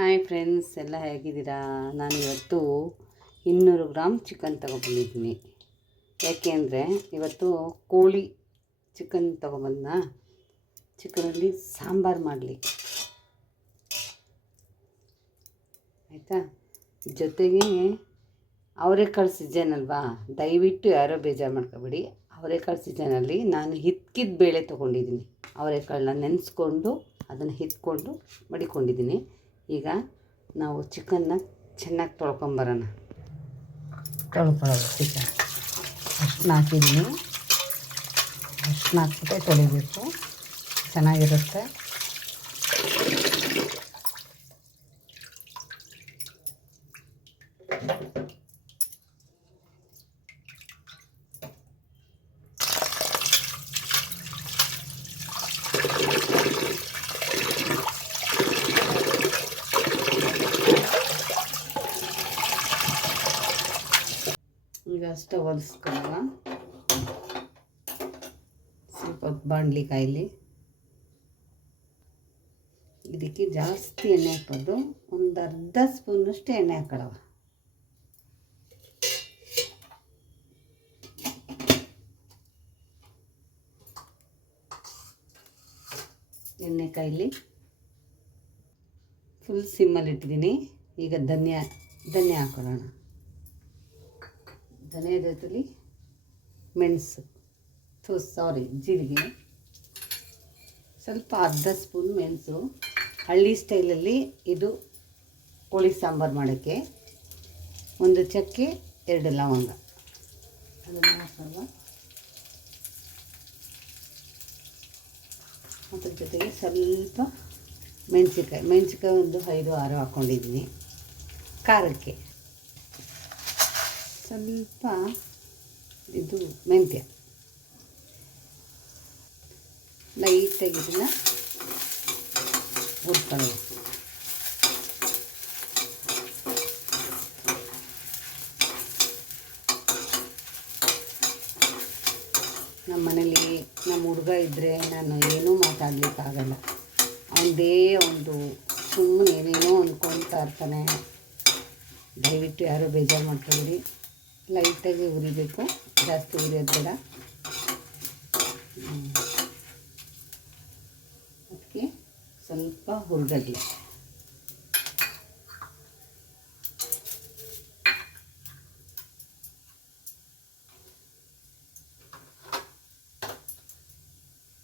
Hi friends, ಎಲ್ಲ ಹೇಗಿದ್ದೀರಾ? ನಾನಿವತ್ತು 200 ಗ್ರಾಮ್ ಚಿಕನ್ ತೊಗೊಬಂದಿದ್ದೀನಿ. ಯಾಕೆಂದರೆ ಇವತ್ತು ಕೋಳಿ ಚಿಕನ್ ತೊಗೊಬಂದ ಚಿಕನಲ್ಲಿ ಸಾಂಬಾರು ಮಾಡಲಿಕ್ಕೆ, ಆಯಿತಾ? ಜೊತೆಗೆ ಅವರೆಕಾಳು ಸೀಸನ್ ಅಲ್ವಾ, ದಯವಿಟ್ಟು ಯಾರೋ ಬೇಜಾರು ಮಾಡ್ಕೊಬೇಡಿ. ಅವರೆಕಾಳು ಸೀಸನಲ್ಲಿ ನಾನು ಹಿತ್ಕಿದ ಬೇಳೆ ತೊಗೊಂಡಿದ್ದೀನಿ. ಅವರೆಕಾಳನ್ನ ನೆನೆಸ್ಕೊಂಡು ಅದನ್ನು ಹಿತ್ಕೊಂಡು ಮಡಿಕೊಂಡಿದ್ದೀನಿ. ಈಗ ನಾವು ಚಿಕನ್ನ ಚೆನ್ನಾಗಿ ತೊಳ್ಕೊಂಬರೋಣ. ತೊಳ್ಕೊಳ್ಳೋದು ಚಿಕನ್ ಅಷ್ಟನ್ನ ಹಾಕಿದ್ದೀನಿ. ಅಷ್ಟನ್ನ ಹಾಕ್ಬಿಟ್ಟೆ ತೊಳಿಬೇಕು, ಚೆನ್ನಾಗಿರುತ್ತೆ. ಈಗ ಸ್ಟವ್ ಹೊಲಿಸ್ಕೊಳ್ಳೋಣ. ಸ್ವಲ್ಪ ಬಾಣಲಿ ಕಾಯಿಲಿ. ಇದಕ್ಕೆ ಜಾಸ್ತಿ ಎಣ್ಣೆ ಹಾಕೋದು, ಒಂದು ಅರ್ಧ ಸ್ಪೂನಷ್ಟು ಎಣ್ಣೆ ಹಾಕೊಳ್ಳೋಣ. ಎಣ್ಣೆ ಕಾಯಿಲಿ. ಫುಲ್ ಸಿಮ್ಮಲ್ಲಿ ಇಟ್ಟಿದ್ದೀನಿ. ಈಗ ಧನಿಯಾ ಹಾಕೊಳ್ಳೋಣ. ಧನಿಯಾ ಜೊತೆಲಿ ಮೆಣಸು, ಜೀರಿಗೆ, ಸ್ವಲ್ಪ ಅರ್ಧ ಸ್ಪೂನ್ ಮೆಣಸು. ಹಳ್ಳಿ ಸ್ಟೈಲಲ್ಲಿ ಇದು ಕೋಳಿ ಸಾಂಬಾರು ಮಾಡೋಕ್ಕೆ. ಒಂದು ಚಕ್ಕೆ, 2 ಲವಂಗ ಅದನ್ನು ಹಾಕೋಣ. ಅದ್ರ ಜೊತೆಗೆ ಸ್ವಲ್ಪ ಮೆಣಸಿಕಾಯಿ ಒಂದು 5-6 ಹಾಕ್ಕೊಂಡಿದ್ದೀನಿ. ಖಾರಕ್ಕೆ ಸ್ವಲ್ಪ ಇದು ಮೆಂತ್ಯ. ಲೈಟಾಗಿ ಇದನ್ನು ಹುರ್ಕೊಳ್ಳಿ. ನಮ್ಮ ಮನೇಲಿ ನಮ್ಮ ಹುಡುಗ ಇದ್ದರೆ ನಾನು ಏನೂ ಮಾತಾಡಲಿಕ್ಕಾಗಲ್ಲ. ಅವನದೇ ಒಂದು ಸುಮ್ಮನೆ ಏನೇನೋ ಅಂದ್ಕೊಳ್ತಾ ಇರ್ತಾನೆ. ದಯವಿಟ್ಟು ಯಾರೂ ಬೇಜಾರು ಮಾಡ್ಕೊಳ್ಳಿ. ಲೈಟಾಗಿ ಉರಿಬೇಕು, ಜಾಸ್ತಿ ಉರಿಯೋದು ಬೇಡ. ಅದಕ್ಕೆ ಸ್ವಲ್ಪ ಹುರಿಗಡ್ಲೆ,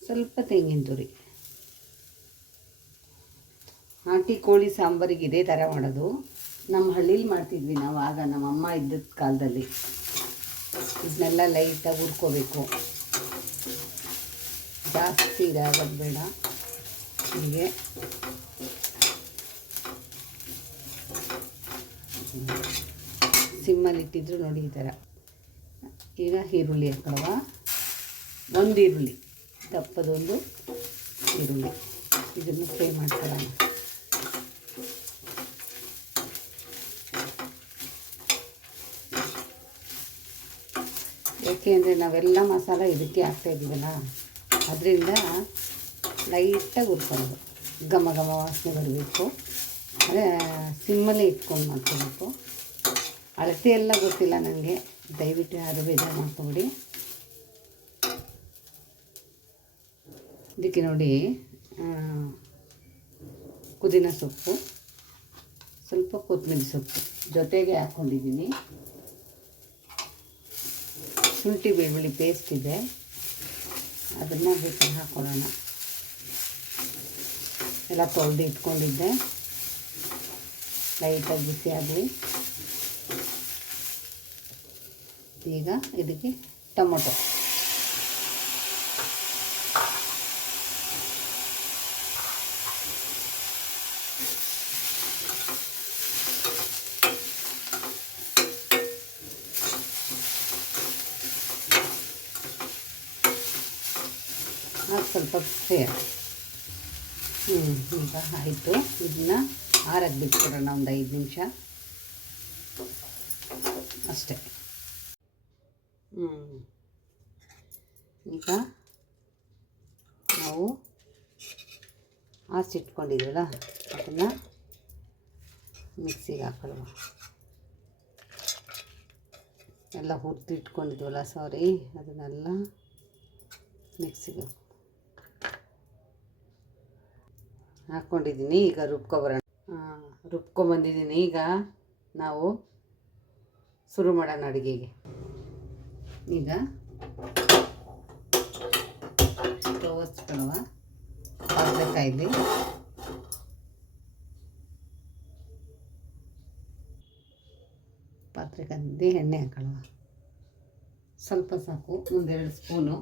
ಸ್ವಲ್ಪ ತೆಂಗಿನ ತುರಿ. ನಾಟಿ ಕೋಳಿ ಸಾಂಬಾರಿಗೆ ಇದೇ ಥರ ಮಾಡೋದು. ನಮ್ಮ ಹಳ್ಳೀಲಿ ಮಾಡ್ತಿದ್ವಿ ನಾವು, ಆಗ ನಮ್ಮ ಅಮ್ಮ ಇದ್ದದ ಕಾಲದಲ್ಲಿ. ಇದನ್ನೆಲ್ಲ ಲೈಟಾಗಿ ಹುರ್ಕೋಬೇಕು, ಜಾಸ್ತಿ ಇದಾಗೋದು ಬೇಡ. ಹೀಗೆ ಸಿಮ್ಮಲ್ಲಿ ಇಟ್ಟಿದ್ರು ನೋಡಿ ಈ ಥರ. ಈಗ ಈರುಳ್ಳಿ ಹಾಕೊಳ್ಳುವ. ಒಂದು ಈರುಳ್ಳಿ, ದಪ್ಪದೊಂದು ಈರುಳ್ಳಿ. ಇದನ್ನು ಫ್ರೈ ಮಾಡ್ಕೊಳ್ಳೋಣ. ಏಕೆಂದರೆ ನಾವೆಲ್ಲ ಮಸಾಲೆ ಇದಕ್ಕೆ ಹಾಕ್ತಾಯಿದ್ದೀವಲ್ಲ, ಅದರಿಂದ ಲೈಟಾಗಿ ಹುರ್ಕೊಳ್ಳೋದು. ಘಮ ವಾಸನೆ ಬರಬೇಕು. ಅದೇ ಸಿಮ್ಮಲ್ಲೇ ಇಟ್ಕೊಂಡು ಮಾಡ್ಕೋಬೇಕು. ಅಳತೆ ಎಲ್ಲ ಗೊತ್ತಿಲ್ಲ ನನಗೆ, ದಯವಿಟ್ಟು ಯಾರು ಬೇಜಾರು ಮಾಡ್ಕೊಬಿಡಿ. ಇದಕ್ಕೆ ನೋಡಿ ಪುದೀನ ಸೊಪ್ಪು, ಸ್ವಲ್ಪ ಕೊತ್ತಂಬರಿ ಸೊಪ್ಪು ಜೊತೆಗೆ ಹಾಕ್ಕೊಂಡಿದ್ದೀನಿ. ಶುಂಠಿ ಬೆಳ್ಳುಳ್ಳಿ ಪೇಸ್ಟ್ ಇದೆ, ಅದನ್ನು ಬೇಕಾದ್ರೆ ಹಾಕ್ಕೊಳ್ಳೋಣ. ಎಲ್ಲ ತೊಳೆದು ಇಟ್ಕೊಂಡಿದ್ದೆ. ಲೈಟಾಗಿ ಬಿಸಿ ಆಗಲಿ. ಈಗ ಇದಕ್ಕೆ ಟೊಮೊಟೊ, ಸ್ವಲ್ಪ ಫ್ರೈ. ಈಗ ಆಯಿತು. ಇದನ್ನು ಆರಕ್ಕೆ ಬಿಟ್ಕೊಡೋಣ ಒಂದು 5 ನಿಮಿಷ ಅಷ್ಟೇ. ಈಗ ನಾವು ಆರಿಸಿಟ್ಕೊಂಡಿದ್ದೀವಲ್ಲ ಅದನ್ನು ಮಿಕ್ಸಿಗೆ ಹಾಕೊಳ್ಳುವ. ಎಲ್ಲ ಹುರಿದಿಟ್ಕೊಂಡಿದ್ವಲ್ಲ ಅದನ್ನೆಲ್ಲ ಮಿಕ್ಸಿಗೆ ಹಾಕ್ಕೊಂಡಿದ್ದೀನಿ. ಈಗ ರುಬ್ಕೊಬರೋಣ. ರುಬ್ಕೊಂಬಂದಿದ್ದೀನಿ. ಈಗ ನಾವು ಶುರು ಮಾಡೋಣ ಅಡುಗೆಗೆ. ಈಗ ಸ್ಟವ್ ಹಚ್ಕೊಳ್ಳುವ. ಪಾತ್ರೆಕಾಯಲ್ಲಿ ಪಾತ್ರೆಕಾಯ್ದು ಎಣ್ಣೆ ಹಾಕೊಳ್ಳುವ. ಸ್ವಲ್ಪ ಸಾಕು, 1-2 ಸ್ಪೂನು.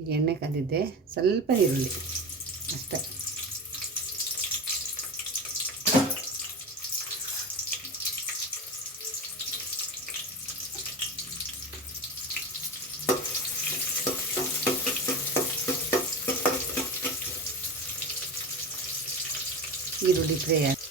ಈಗ ಎಣ್ಣೆ ಕಾದಿದ್ದೆ, ಸ್ವಲ್ಪ ಈರುಳ್ಳಿ ಅಷ್ಟೇ. ಈರುಳ್ಳಿ ಫ್ರೈ ಆಗಿ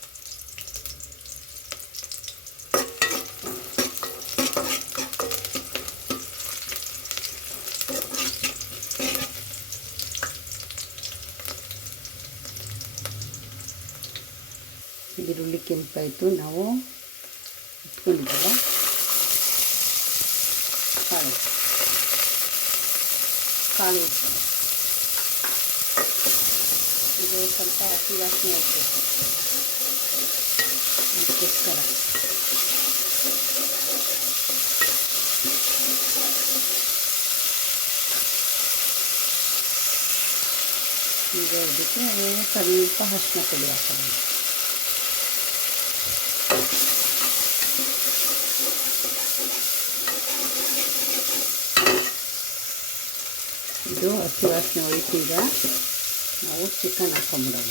ಈರುಳ್ಳಿ ಕೆಂಪಾಯಿತು. ನಾವು ಇಟ್ಕೊಂಡಿದ್ದೆಲ್ಲ ಕಾಳು ಇಡ್ತಾರೆ. ಇದು ಸ್ವಲ್ಪ ಹಸಿ ವಾಸನೆ ಆಗಬೇಕು ಅದಕ್ಕೋಸ್ಕರ. ಈಗ ಇದಕ್ಕೆ ಸ್ವಲ್ಪ ಅರಿಶಿನ ಪುಡಿ ಹಾಕೋಣ. ಇದು ಹಸಿ ವಾಸನೆ ಹೋಯ್ತು. ಈಗ ನಾವು ಚಿಕನ್ ಹಾಕೊಂಬಿಡೋಣ.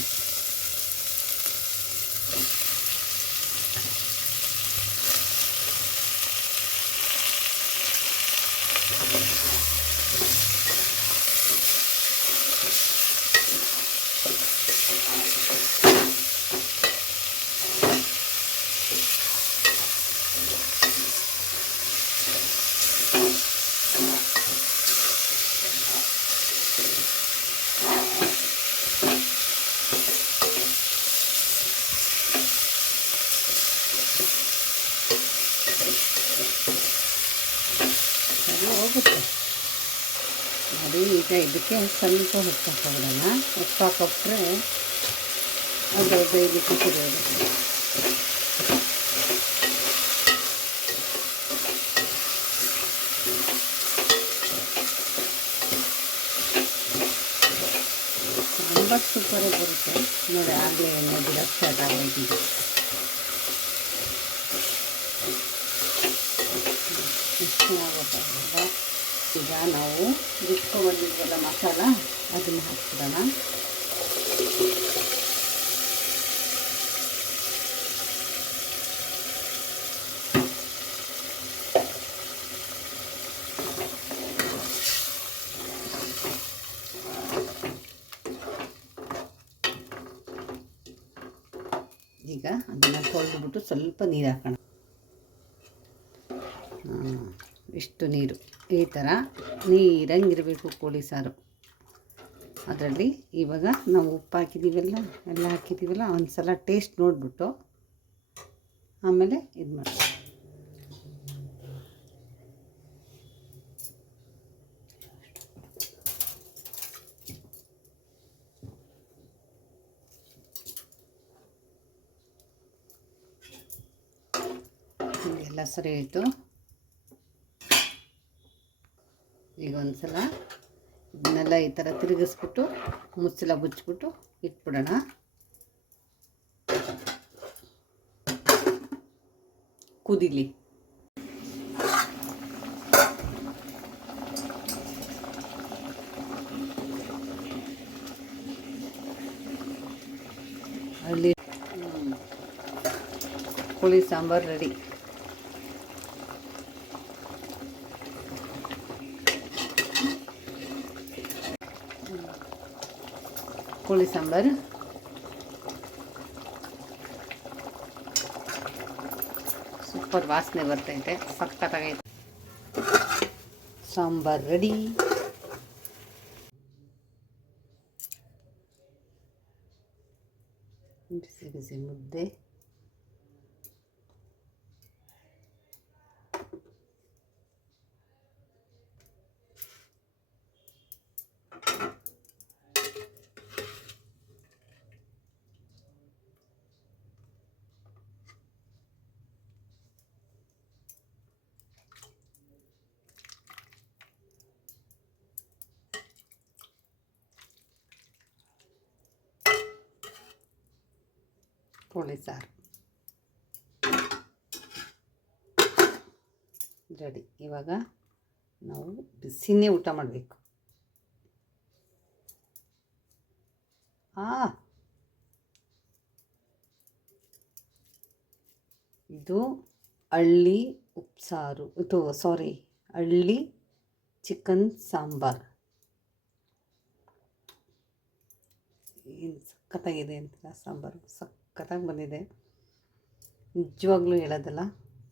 ಹೋಗುತ್ತೆ ನೋಡಿ. ಈಗ ಇದಕ್ಕೆ ಸ್ವಲ್ಪ ಉಪ್ಪು ಹಾಕೋಬಿಡೋಣ. ಉಪ್ಪು ಹಾಕೊಟ್ರೆ ಅದು ಬೇಯಲಿಕ್ಕೆ ಶುರು ಆಗುತ್ತೆ. ತುಂಬ ಸೂಪರಾಗಿ ಬರುತ್ತೆ ನೋಡಿ. ಆಗಲೇ ಎಣ್ಣೆ ಬಿಡೋಕ್ಕೆ ಸ್ಟಾರ್ಟ್ ಆಗೋಯ್ತು. ಎಷ್ಟು ಚೆನ್ನಾಗುತ್ತೆ. ಈಗ ನಾವು ರುಬ್ಕೊಂಡ್ಬಂದಿದ್ವಲ್ಲ ಮಸಾಲ, ಅದನ್ನು ಹಾಕ್ಬಿಡೋಣ. ಈಗ ಅದನ್ನು ತೊಳೆದ್ಬಿಟ್ಟು ಸ್ವಲ್ಪ ನೀರು ಹಾಕೋಣ. ಇಷ್ಟು ನೀರು, ಈ ಥರ ನೀರಂಗಿರಬೇಕು ಕೋಳಿ ಸಾರು. ಅದರಲ್ಲಿ ಇವಾಗ ನಾವು ಉಪ್ಪು ಹಾಕಿದ್ದೀವಲ್ಲ, ಎಲ್ಲ ಹಾಕಿದ್ದೀವಲ್ಲ, ಒಂದು ಸಲ ಟೇಸ್ಟ್ ನೋಡಿಬಿಟ್ಟು ಆಮೇಲೆ ಇದು ಮಾಡಿ. ಎಲ್ಲ ಸರಿ ಆಯಿತು. ಈಗ ಒಂದು ಸಲ ಇದನ್ನೆಲ್ಲ ಈ ಥರ ತಿರುಗಿಸ್ಬಿಟ್ಟು ಮುಚ್ಚಲ ಮುಚ್ಚಿಬಿಟ್ಟು ಇಟ್ಬಿಡೋಣ. ಕುದೀಲಿ. ಅಲ್ಲಿ ಕೋಳಿ ಸಾಂಬಾರು ರೆಡಿ. ಕೋಳಿ ಸಾಂಬಾರು ಸೂಪರ್ ವಾಸನೆ ಬರ್ತೈತೆ, ಸಖತ್ತಾಗೈತೆ. ಸಾಂಬಾರು ರೆಡಿ. ಬಿಸಿ ಬಿಸಿ ಮುದ್ದೆ, ಕೋಳಿ ಸಾರು ರೆಡಿ. ಇವಾಗ ನಾವು ಬಿಸಿನೇ ಊಟ ಮಾಡಬೇಕು. ಇದು ಹಳ್ಳಿ ಉಪ್ಸಾರು, ಹಳ್ಳಿ ಚಿಕನ್ ಸಾಂಬಾರು. ಏನು ಸಖತ್ತಾಗಿದೆ ಅಂತ ಸಾಂಬಾರು, ಸಖತ್ತಾಗಿ ಬಂದಿದೆ. ನಿಜವಾಗ್ಲೂ ಹೇಳೋದಲ್ಲ,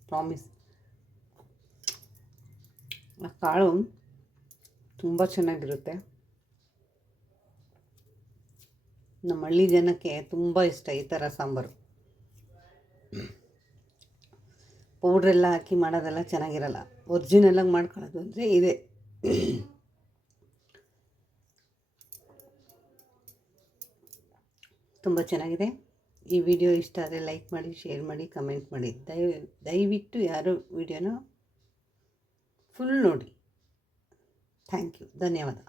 ಪ್ರಾಮಿಸ್. ಆ ಕಾಳು ತುಂಬ ಚೆನ್ನಾಗಿರುತ್ತೆ. ನಮ್ಮ ಹಳ್ಳಿ ಜನಕ್ಕೆ ತುಂಬ ಇಷ್ಟ ಈ ಥರ ಸಾಂಬಾರು. ಪೌಡ್ರೆಲ್ಲ ಹಾಕಿ ಮಾಡೋದೆಲ್ಲ ಚೆನ್ನಾಗಿರಲ್ಲ. ಒರ್ಜಿನಲಾಗಿ ಮಾಡ್ಕೊಳ್ಳೋದು ಅಂದರೆ ಇದೆ. ತುಂಬ ಚೆನ್ನಾಗಿದೆ. ಈ ವಿಡಿಯೋ ಇಷ್ಟ ಆದರೆ ಲೈಕ್ ಮಾಡಿ, ಶೇರ್ ಮಾಡಿ, ಕಮೆಂಟ್ ಮಾಡಿ. ದಯವಿಟ್ಟು ಯಾರು ವಿಡಿಯೋನ ಫುಲ್ ನೋಡಿ. ಥ್ಯಾಂಕ್ ಯು, ಧನ್ಯವಾದ.